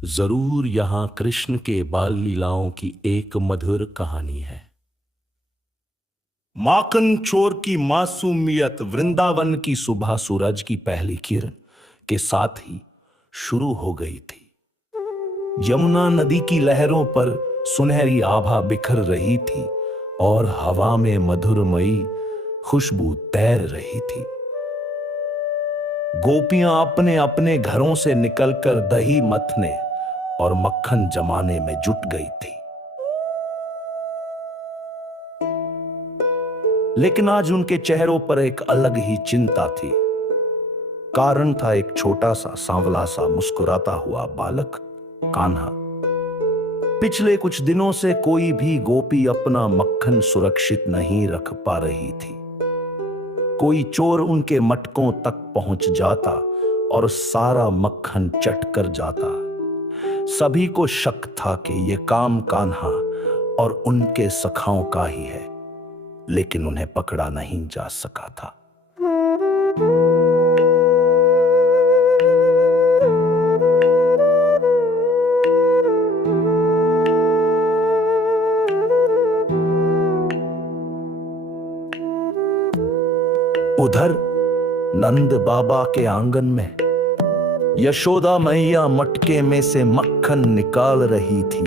जरूर यहाँ कृष्ण के बाल लीलाओं की एक मधुर कहानी है। माखन चोर की मासूमियत वृंदावन की सुबह सूरज की पहली किरण के साथ ही शुरू हो गई थी। यमुना नदी की लहरों पर सुनहरी आभा बिखर रही थी और हवा में मधुरमयी खुशबू तैर रही थी। गोपियां अपने अपने घरों से निकलकर दही मथने और मक्खन जमाने में जुट गई थी। लेकिन आज उनके चेहरों पर एक अलग ही चिंता थी। कारण था एक छोटा सा सांवला सा मुस्कुराता हुआ बालक, कान्हा। पिछले कुछ दिनों से कोई भी गोपी अपना मक्खन सुरक्षित नहीं रख पा रही थी। कोई चोर उनके मटकों तक पहुंच जाता और सारा मक्खन चट कर जाता। सभी को शक था कि यह काम कान्हा और उनके सखाओं का ही है, लेकिन उन्हें पकड़ा नहीं जा सका था। उधर नंद बाबा के आंगन में यशोदा मैया मटके में से मक्खन निकाल रही थी।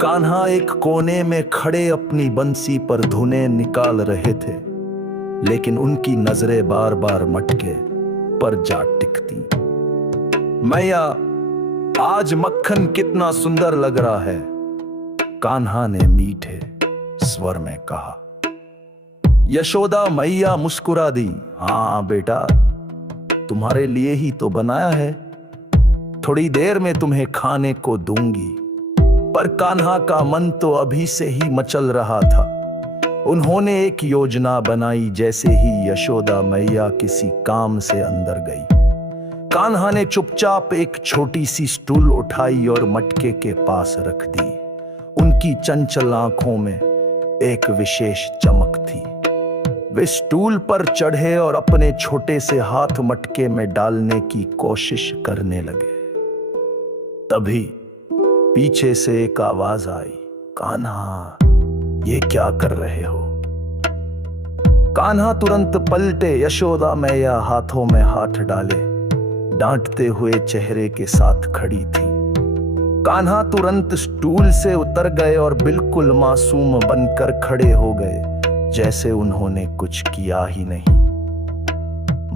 कान्हा एक कोने में खड़े अपनी बंसी पर धुनें निकाल रहे थे, लेकिन उनकी नजरें बार बार मटके पर जा टिकती। मैया, आज मक्खन कितना सुंदर लग रहा है, कान्हा ने मीठे स्वर में कहा। यशोदा मैया मुस्कुरा दी। हाँ बेटा, तुम्हारे लिए ही तो बनाया है, थोड़ी देर में तुम्हें खाने को दूंगी। पर कान्हा का मन तो अभी से ही मचल रहा था। उन्होंने एक योजना बनाई। जैसे ही यशोदा मैया किसी काम से अंदर गई, कान्हा ने चुपचाप एक छोटी सी स्टूल उठाई और मटके के पास रख दी। उनकी चंचल आंखों में एक विशेष चमक थी। वे स्टूल पर चढ़े और अपने छोटे से हाथ मटके में डालने की कोशिश करने लगे। तभी पीछे से एक आवाज आई, कान्हा, ये क्या कर रहे हो? कान्हा तुरंत पलटे। यशोदा मैया हाथों में हाथ डाले डांटते हुए चेहरे के साथ खड़ी थी। कान्हा तुरंत स्टूल से उतर गए और बिल्कुल मासूम बनकर खड़े हो गए, जैसे उन्होंने कुछ किया ही नहीं।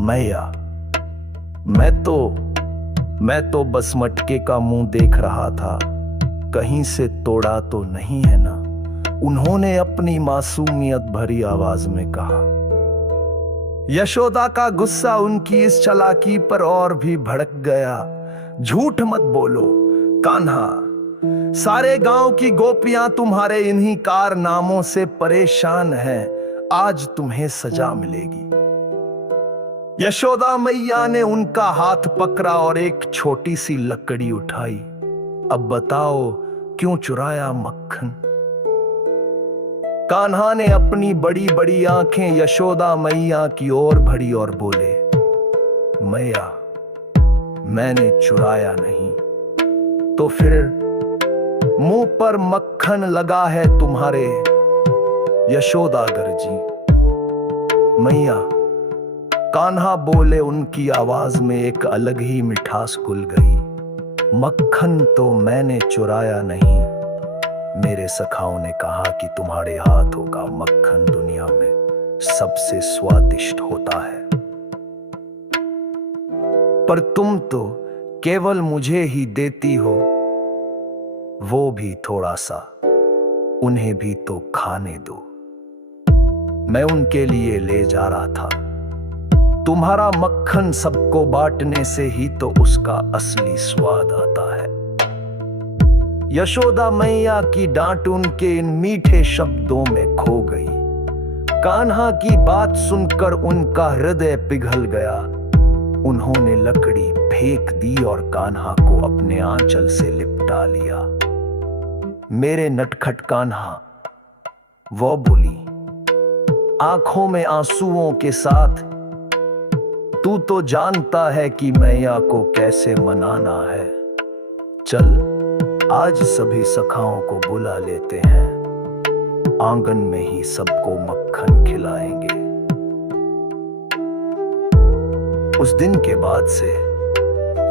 मैया, मैं तो बस मटके का मुंह देख रहा था, कहीं से तोड़ा तो नहीं है ना? उन्होंने अपनी मासूमियत भरी आवाज में कहा। यशोदा का गुस्सा उनकी इस चालाकी पर और भी भड़क गया। झूठ मत बोलो कान्हा, सारे गांव की गोपियां तुम्हारे इन्हीं कारनामों से परेशान हैं। आज तुम्हें सजा मिलेगी। यशोदा मैया ने उनका हाथ पकड़ा और एक छोटी सी लकड़ी उठाई। अब बताओ, क्यों चुराया मक्खन? कान्हा ने अपनी बड़ी बड़ी आंखें यशोदा मैया की ओर बढ़ी और बोले, मैया, मैंने चुराया नहीं, तो फिर मुंह पर मक्खन लगा है तुम्हारे। यशोदा गरजी। मैया, कान्हा बोले। उनकी आवाज में एक अलग ही मिठास घुल गई। मक्खन तो मैंने चुराया नहीं, मेरे सखाओं ने कहा कि तुम्हारे हाथों का मक्खन दुनिया में सबसे स्वादिष्ट होता है। पर तुम तो केवल मुझे ही देती हो, वो भी थोड़ा सा, उन्हें भी तो खाने दो। मैं उनके लिए ले जा रहा था। तुम्हारा मक्खन सबको बांटने से ही तो उसका असली स्वाद आता है। यशोदा मैया की डांट उनके इन मीठे शब्दों में खो गई। कान्हा की बात सुनकर उनका हृदय पिघल गया। उन्होंने लकड़ी फेंक दी और कान्हा को अपने आंचल से लिपटा लिया। मेरे नटखट कान्हा, वो बोली आंखों में आंसुओं के साथ, तू तो जानता है कि मैया को कैसे मनाना है। चल आज सभी सखाओं को बुला लेते हैं, आंगन में ही सबको मक्खन खिलाएंगे। उस दिन के बाद से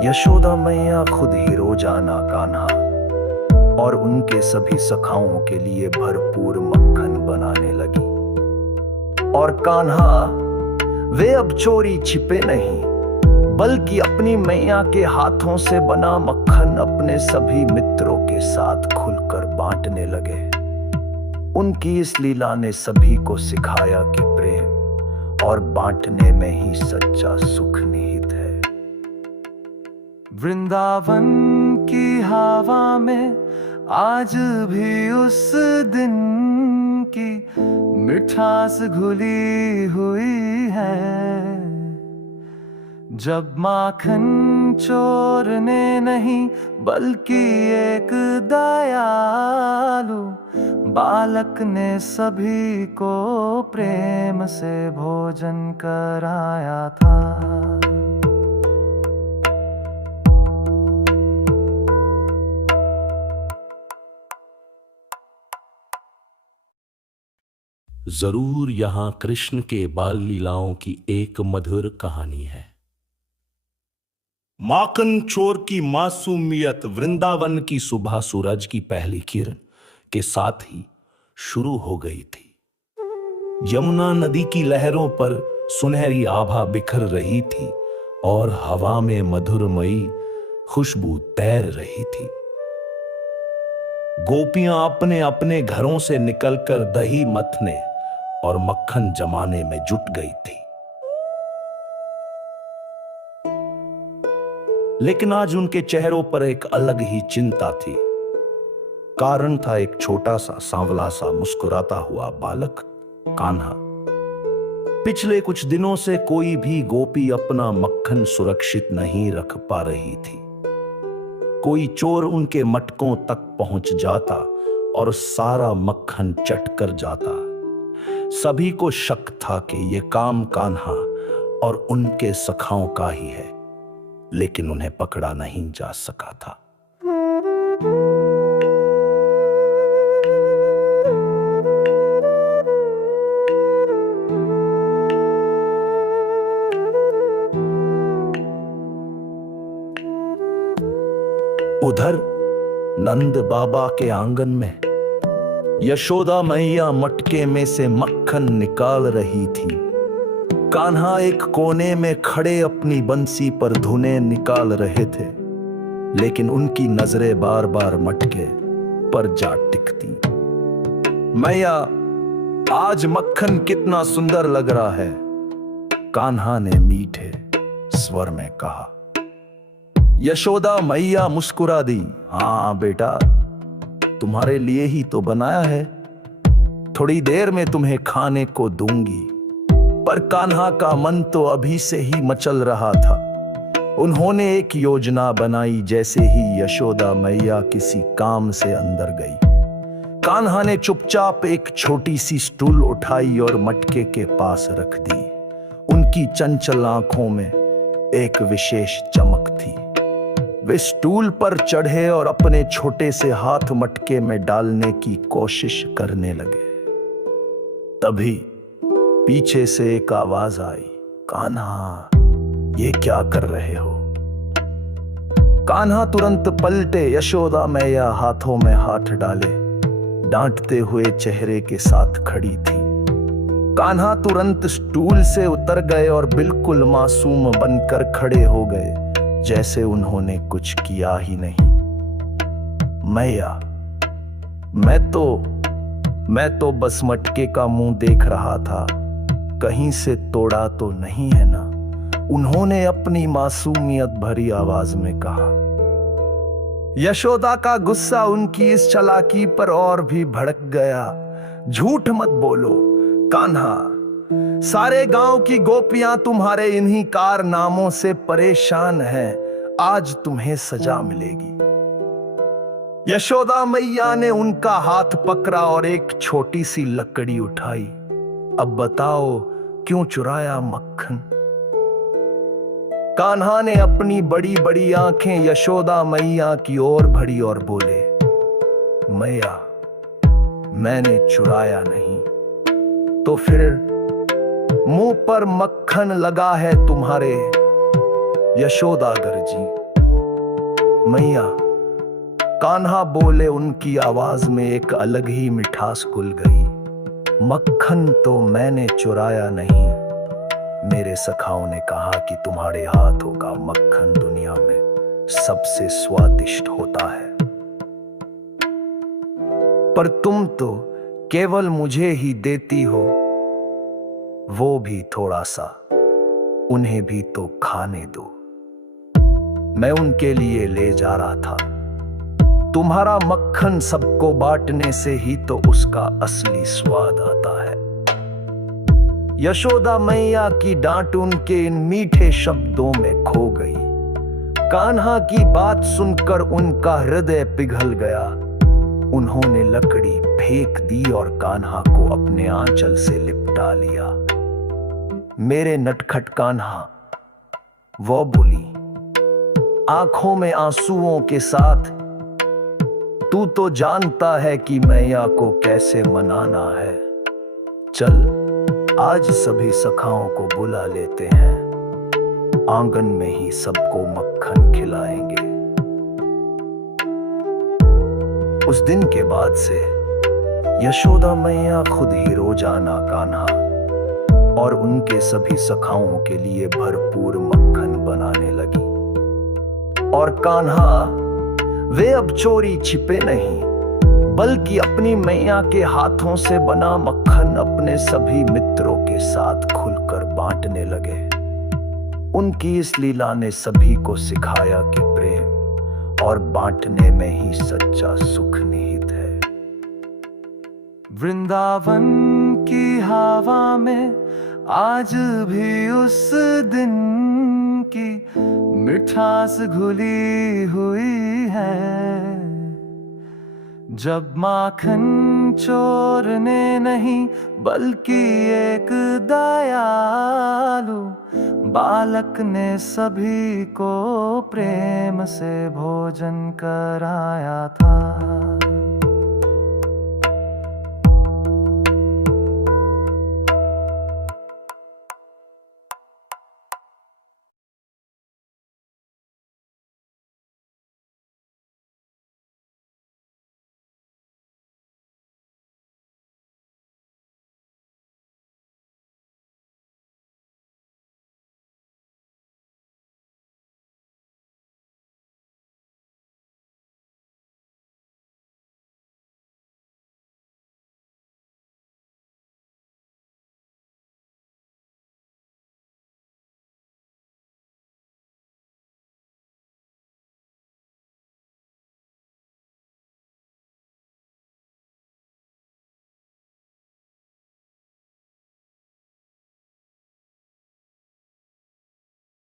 यशोदा मैया खुद ही रोजाना कान्हा और उनके सभी सखाओं के लिए भरपूर मक्खन बनाने लगी। और कान्हा वे अब चोरी छिपे नहीं, बल्कि अपनी मैया के हाथों से बना मक्खन अपने सभी मित्रों के साथ खुलकर बांटने लगे। उनकी इस लीला ने सभी को सिखाया कि प्रेम और बांटने में ही सच्चा सुख निहित है। वृंदावन की हवा में आज भी उस दिन की मिठास घुली हुई है, जब माखन चोरने नहीं बल्कि एक दयालु बालक ने सभी को प्रेम से भोजन कराया था। जरूर यहां कृष्ण के बाल लीलाओं की एक मधुर कहानी है। माखन चोर की मासूमियत वृंदावन की सुबह सूरज की पहली किरण के साथ ही शुरू हो गई थी। यमुना नदी की लहरों पर सुनहरी आभा बिखर रही थी और हवा में मधुरमयी खुशबू तैर रही थी। गोपियां अपने अपने घरों से निकलकर दही मथने और मक्खन जमाने में जुट गई थी। लेकिन आज उनके चेहरों पर एक अलग ही चिंता थी। कारण था एक छोटा सा सांवला सा मुस्कुराता हुआ बालक कान्हा। पिछले कुछ दिनों से कोई भी गोपी अपना मक्खन सुरक्षित नहीं रख पा रही थी। कोई चोर उनके मटकों तक पहुंच जाता और सारा मक्खन चट कर जाता। सभी को शक था कि यह काम कान्हा और उनके सखाओं का ही है, लेकिन उन्हें पकड़ा नहीं जा सका था। उधर नंद बाबा के आंगन में यशोदा मैया मटके में से मक्खन निकाल रही थी। कान्हा एक कोने में खड़े अपनी बंसी पर धुनें निकाल रहे थे, लेकिन उनकी नजरें बार बार मटके पर जा टिकती। मैया, आज मक्खन कितना सुंदर लग रहा है, कान्हा ने मीठे स्वर में कहा। यशोदा मैया मुस्कुरा दी। हाँ बेटा, तुम्हारे लिए ही तो बनाया है, थोड़ी देर में तुम्हें खाने को दूंगी। पर कान्हा का मन तो अभी से ही मचल रहा था। उन्होंने एक योजना बनाई। जैसे ही यशोदा मैया किसी काम से अंदर गई, कान्हा ने चुपचाप एक छोटी सी स्टूल उठाई और मटके के पास रख दी। उनकी चंचल आंखों में एक विशेष चमक थी। वे स्टूल पर चढ़े और अपने छोटे से हाथ मटके में डालने की कोशिश करने लगे। तभी पीछे से एक आवाज आई, कान्हा, ये क्या कर रहे हो? कान्हा तुरंत पलटे। यशोदा मैया हाथों में हाथ डाले डांटते हुए चेहरे के साथ खड़ी थी। कान्हा तुरंत स्टूल से उतर गए और बिल्कुल मासूम बनकर खड़े हो गए, जैसे उन्होंने कुछ किया ही नहीं। मैया, मैं तो बस मटके का मुंह देख रहा था, कहीं से तोड़ा तो नहीं है ना? उन्होंने अपनी मासूमियत भरी आवाज में कहा। यशोदा का गुस्सा उनकी इस चालाकी पर और भी भड़क गया। झूठ मत बोलो कान्हा, सारे गांव की गोपियां तुम्हारे इन्हीं कारनामों से परेशान हैं। आज तुम्हें सजा मिलेगी। यशोदा मैया ने उनका हाथ पकड़ा और एक छोटी सी लकड़ी उठाई। अब बताओ, क्यों चुराया मक्खन? कान्हा ने अपनी बड़ी बड़ी आंखें यशोदा मैया की ओर बढ़ी और बोले, मैया, मैंने चुराया नहीं तो फिर मुंह पर मक्खन लगा है तुम्हारे। यशोदा गरजी। मैया, कान्हा बोले। उनकी आवाज में एक अलग ही मिठास घुल गई। मक्खन तो मैंने चुराया नहीं। मेरे सखाओं ने कहा कि तुम्हारे हाथों का मक्खन दुनिया में सबसे स्वादिष्ट होता है, पर तुम तो केवल मुझे ही देती हो, वो भी थोड़ा सा। उन्हें भी तो खाने दो। मैं उनके लिए ले जा रहा था। तुम्हारा मक्खन सबको बांटने से ही तो उसका असली स्वाद आता है। यशोदा मैया की डांट उनके इन मीठे शब्दों में खो गई। कान्हा की बात सुनकर उनका हृदय पिघल गया। उन्होंने लकड़ी फेंक दी और कान्हा को अपने आंचल से लिपटा लिया। मेरे नटखट कान्हा, वो बोली, आंखों में आंसुओं के साथ, तू तो जानता है कि मैया को कैसे मनाना है। चल, आज सभी सखाओं को बुला लेते हैं। आंगन में ही सबको मक्खन खिलाएंगे। उस दिन के बाद से यशोदा मैया खुद ही रोजाना कान्हा और उनके सभी सखाओं के लिए भरपूर मक्खन बनाने लगी। और कान्हा, वे अब चोरी छिपे नहीं, बल्कि अपनी मैया के हाथों से बना मक्खन अपने सभी मित्रों के साथ खुलकर बांटने लगे। उनकी इस लीला ने सभी को सिखाया कि प्रेम और बांटने में ही सच्चा सुख निहित है। वृंदावन की हवा में आज भी उस दिन की मिठास घुली हुई है, जब माखन चोरने नहीं बल्कि एक दयालु बालक ने सभी को प्रेम से भोजन कराया था।